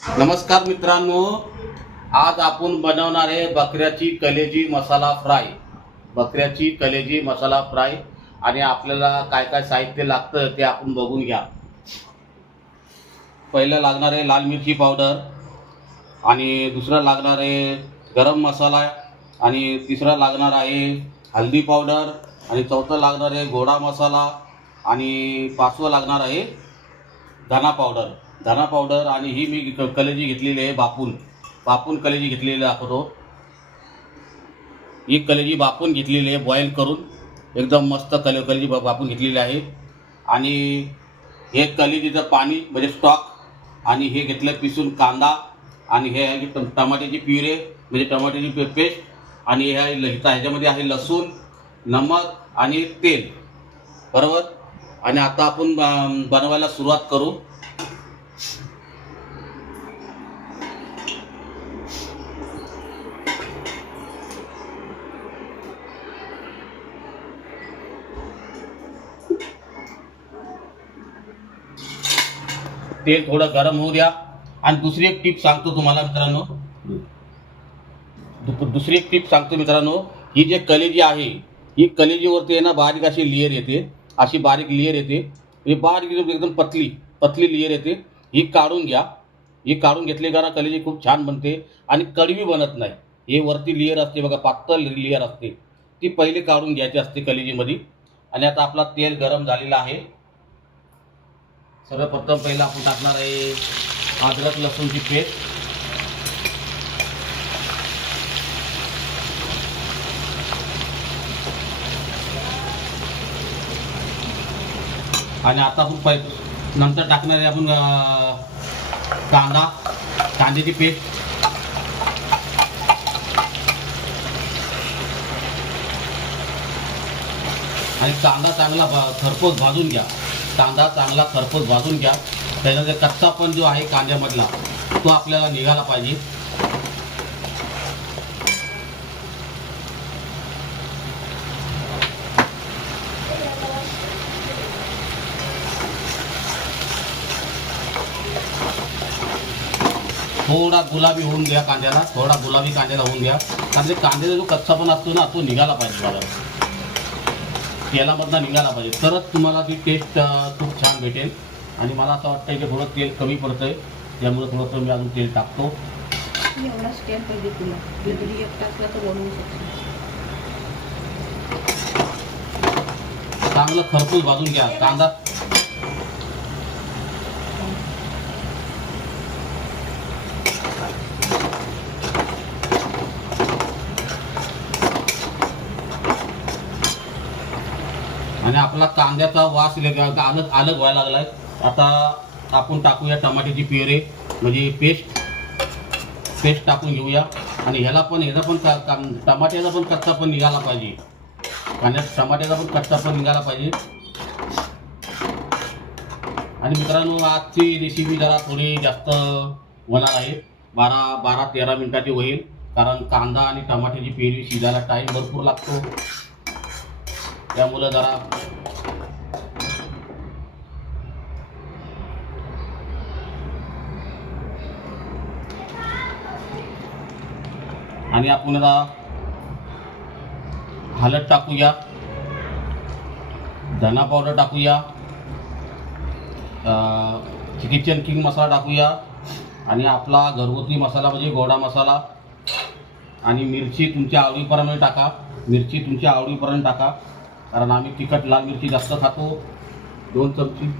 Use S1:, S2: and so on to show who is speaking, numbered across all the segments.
S1: नमस्कार मित्रांनो आज आपण बनवणार आहे बकऱ्याची कलेजी मसाला फ्राय. बकऱ्याची कलेजी मसाला फ्राय आणि आपल्याला काय काय साहित्य लागतं ते आपण बघून घ्या. पहिलं लागणार आहे लाल मिरची पावडर आणि दुसरं लागणार आहे गरम मसाला आणि तिसरं लागणार आहे हल्दी पावडर आणि चौथं लागणार आहे गोडा मसाला आणि पाचवं लागणार आहे धना पावडर. धना पावडर आणि ही मी क- कलेजी घेतलेली आहे बापून. बापून कलेजी घेतलेली दाखवतो. ही कलेजी बापून घेतलेली आहे बॉईल करून. एकदम मस्त कले कलेजी बापून घेतलेली आहे. आणि हे कलेजीचं पाणी म्हणजे स्टॉक आणि हे घेतलं पिसून कांदा आणि हे आहे ट- टमाट्याची प्युरे म्हणजे टमाट्याची पे पेस्ट आणि हे आहे ल- ह्याच्यामध्ये आहे लसूण नमक आणि तेल. बरोबर? आणि आता आपण ब- बनवायला सुरुवात करू. तेल थोडं गरम होऊ द्या. आणि दुसरी एक टीप सांगतो तुम्हाला मित्रांनो. दु- दुसरी एक टीप सांगतो मित्रांनो. ही जे कलेजी आहे ही कलेजीवरती आहे ना बारीक अशी लेअर येते. अशी बारीक लेअर येते. ही बारीक एकदम एकदम पतली पतली लेअर येते. ही काढून घ्या. ही काढून घेतली का ना कलेजी खूप छान बनते. आणि कडवी बनत नाही. हे वरती लेअर असते बघा पातळ लेअर असते. ती पहिले काढून घ्यायची असते कलेजीमध्ये. आणि आता आपला तेल गरम झालेला आहे. सर्वप्रथम पहिला आपण टाकणार आहे अद्रक लसूणची पेस्ट. आणि आता आपण पै नंतर टाकणार आहे आपण कांदा कांद्याची पेस्ट. आणि कांदा चांगला भा- भाजून घ्या. कांदा चांगला खरपूस भाजून घ्या. त्याच्यामध्ये कच्चा पण जो आहे कांद्यामधला तो आपल्याला निघाला पाहिजे. थोडा गुलाबी होऊन द्या कांद्याला थोडा गुलाबी कांद्याला होऊन द्या कारण कांद्याचा जो कच्चा पण असतो ना तो निघाला पाहिजे बाजारात. तेलामधनं निघाला पाहिजे. तरच तुम्हाला ती टेस्ट खूप छान भेटेल. आणि मला असं वाटतं की थोडं तेल कमी पडतं आहे त्यामुळे थोडंसं मी अजून तेल टाकतो.
S2: एवढा स्टॅम्प पाहिजे तुला. जरी एकटा असला तर बनवू शकतो
S1: चांगलं खरपूस भाजून घ्या. कांदा आणि आपला कांद्याचा वास लग- अलग अलग व्हायला लागलाय. आता आपण टाकूया टमाट्याची प्युरे म्हणजे पेस्ट. पेस्ट टाकून घेऊया. आणि ह्याला पण ह्याचा पण टमाट्याचा पण कच्चा पण निघाला पाहिजे. कांद्यात टमाट्याचा पण कच्चा पण निघाला पाहिजे. आणि मित्रांनो आजची रेसिपी जरा थोडी जास्त होणार आहे. बारा बारा तेरा मिनिटाची होईल. कारण कांदा आणि टमाट्याची पेरी शिजायला टाईम भरपूर लागतो. त्यामुळं जरा आणि आपण आता टाकूया. धना पावडर टाकूया. किचन किंग मसाला टाकूया. आणि आपला घरगुती मसाला म्हणजे गोडा मसाला. आणि मिरची तुमच्या आवडीप्रमाणे टाका. मिरची तुमच्या आवडीप्रमाणे टाका. कारण आम्ही तिखट लाल मिरची जास्त खातो. दोन चमची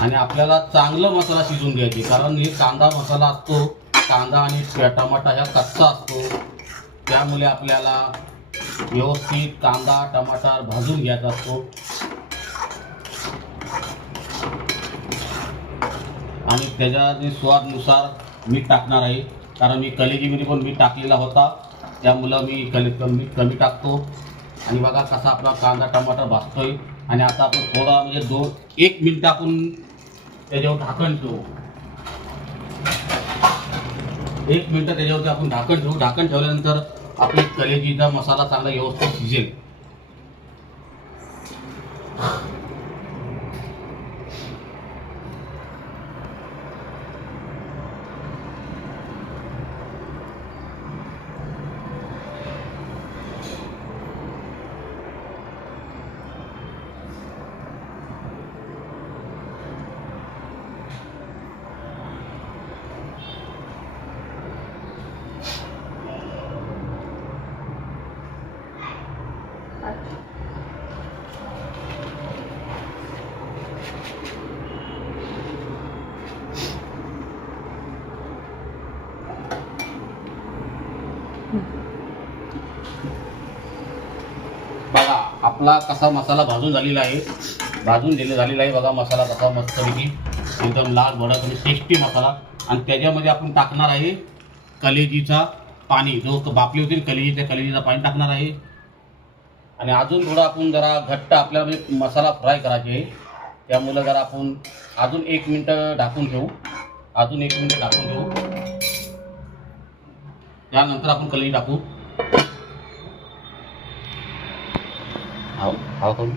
S1: आणि आपल्याला चांगलं मसाला शिजून घ्यायचे. कारण हे कांदा मसाला असतो कांदा आणि टमाटा ह्या कच्चा असतो. त्यामुळे आपल्याला व्यवस्थित कांदा टमाटर भाजून घ्यायचा असतो. आणि त्याच्या स्वादनुसार मीठ टाकणार आहे. कारण मी कलेजीमध्ये पण मीठ टाकलेला होता. त्यामुळं मी कले मीठ कमी टाकतो. आणि बघा कसा आपला कांदा टमाटर भाजतोय. आणि आता आपण थोडा म्हणजे दोन एक मिनटं आपण त्याच्यावर ढाकण ठेवू. एक मिनटं त्याच्यावरती आपण ढाकण ठेवू. ढाकण ठेवल्यानंतर आपली कलेजीचा मसाला चांगला व्यवस्थित शिजेल. बघा आपला कसा मसाला भाजून झालेला आहे. भाजून दिले झालेला आहे बघा मसाला कसा मस्तपैकी. एकदम लाल भडक आणि टेस्टी मसाला. आणि त्याच्यामध्ये आपण टाकणार आहे कलेजीचा पाणी. जो बापली होती कलेजीच्या कलेजीचा पाणी टाकणार आहे. आणि अजून थोडं आपण जरा घट्ट आपल्याला म्हणजे मसाला फ्राय करायचे. आहे त्यामुळं जरा आपण अजून एक मिनटं ढाकून ठेवू. अजून एक मिनटं टाकून ठेवू. त्यानंतर आपण कलरी टाकू. हाव हाव करू.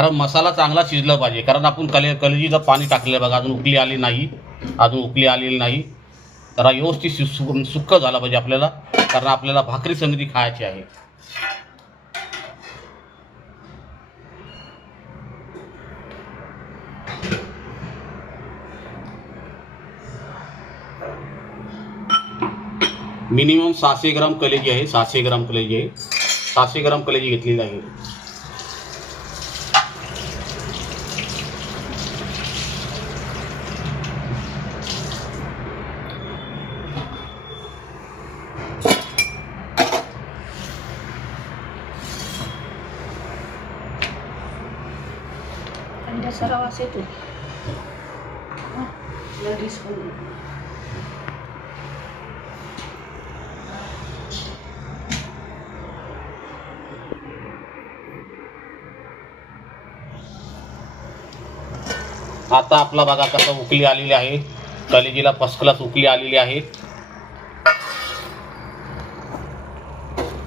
S1: कारण मसाला चांगला शिजला पाहिजे. कारण आपण कले कलेजीचं पाणी टाकलेलं बघा अजून उकली आली नाही. अजून उकली आलेली नाही. तर हा व्यवस्थित सु सु- सुक्क झाला पाहिजे आपल्याला. कारण आपल्याला भाकरी संगती खायची आहे. मिनिमम सहाशे ग्राम कलेजी आहे. सहाशे ग्राम कलेजी आहे. सहाशे ग्राम कलेजी घेतलेली आहे.
S2: अंड्या सराव असे तू लगेच करू.
S1: आता आपला बघा कसा उकली आलेली आहे. कलेजीला फर्स्ट क्लास उकली आलेली आहे.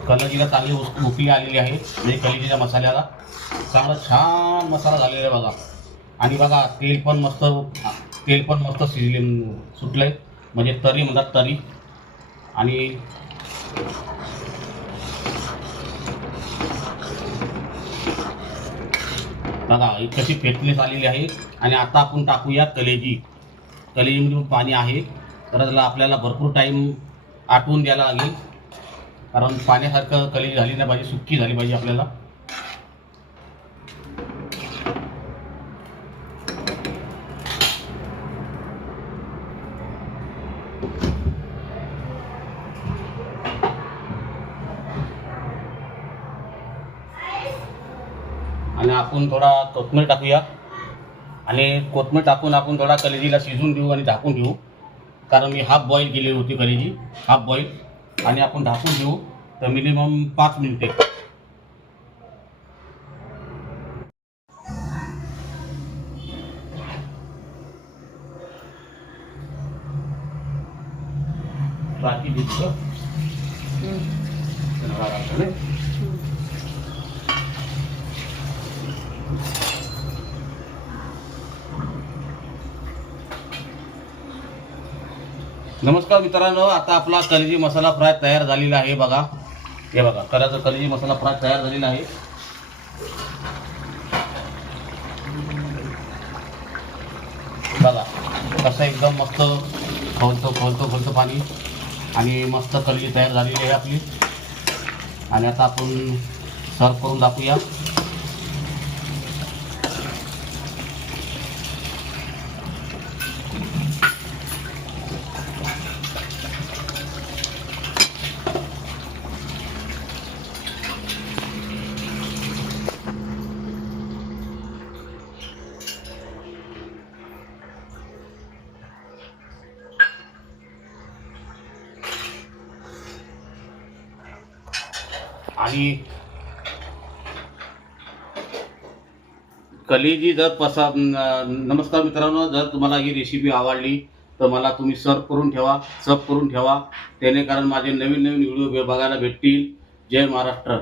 S1: कलजीला चांगली उस- उकली आलेली आहे. म्हणजे कलेजीच्या मसाल्याला. चांगला छान मसाला झालेला आहे बघा. आणि बघा तेल पण मस्त तेल पण मस्त शिजले सुटलंय. म्हणजे तरी म्हणतात तरी. आणि बघा कशी फेटनेस आलेली आहे. आणि आता आपण टाकूया कलेजी. कलेजीमध्ये पाणी आहे. तर त्याला आपल्याला भरपूर टाईम आटवून द्यायला लागेल. कारण पाण्यासारखं कली झाली नाही पाहिजे सुक्की झाली पाहिजे आपल्याला. आणि आपण थोडा कोथमीर टाकूया. आणि कोथमीर टाकून आपण थोडा कलेजीला शिजवून देऊ आणि झाकून घेऊ. कारण मी हाफ बॉईल केली होती कलेजी हाफ बॉईल आणि आपण झाकून घेऊ तर मिनिमम पाच मिनिटे बाकी दिसतं नमस्कार मित्रांनो आता आपला कलेजी मसाला फ्राय तयार झालेला आहे बघा. हे बघा करायचा कलेजी मसाला फ्राय तयार झालेला आहे. बघा कसं एकदम मस्त खोलतो खोलतो खोलतो पाणी. आणि मस्त कलेजी तयार झालेली आहे आपली. आणि आता आपण सर्व करून दाखवूया. आणि कलेजी जर पसा नमस्कार मित्रांनो जर तुम्हाला ही रेसिपी आवडली तर मला तुम्ही सर्व करून ठेवा सब करून ठेवा. त्याने कारण माझे नवीन नवीन व्हिडिओ बघायला भेटतील. जय महाराष्ट्र.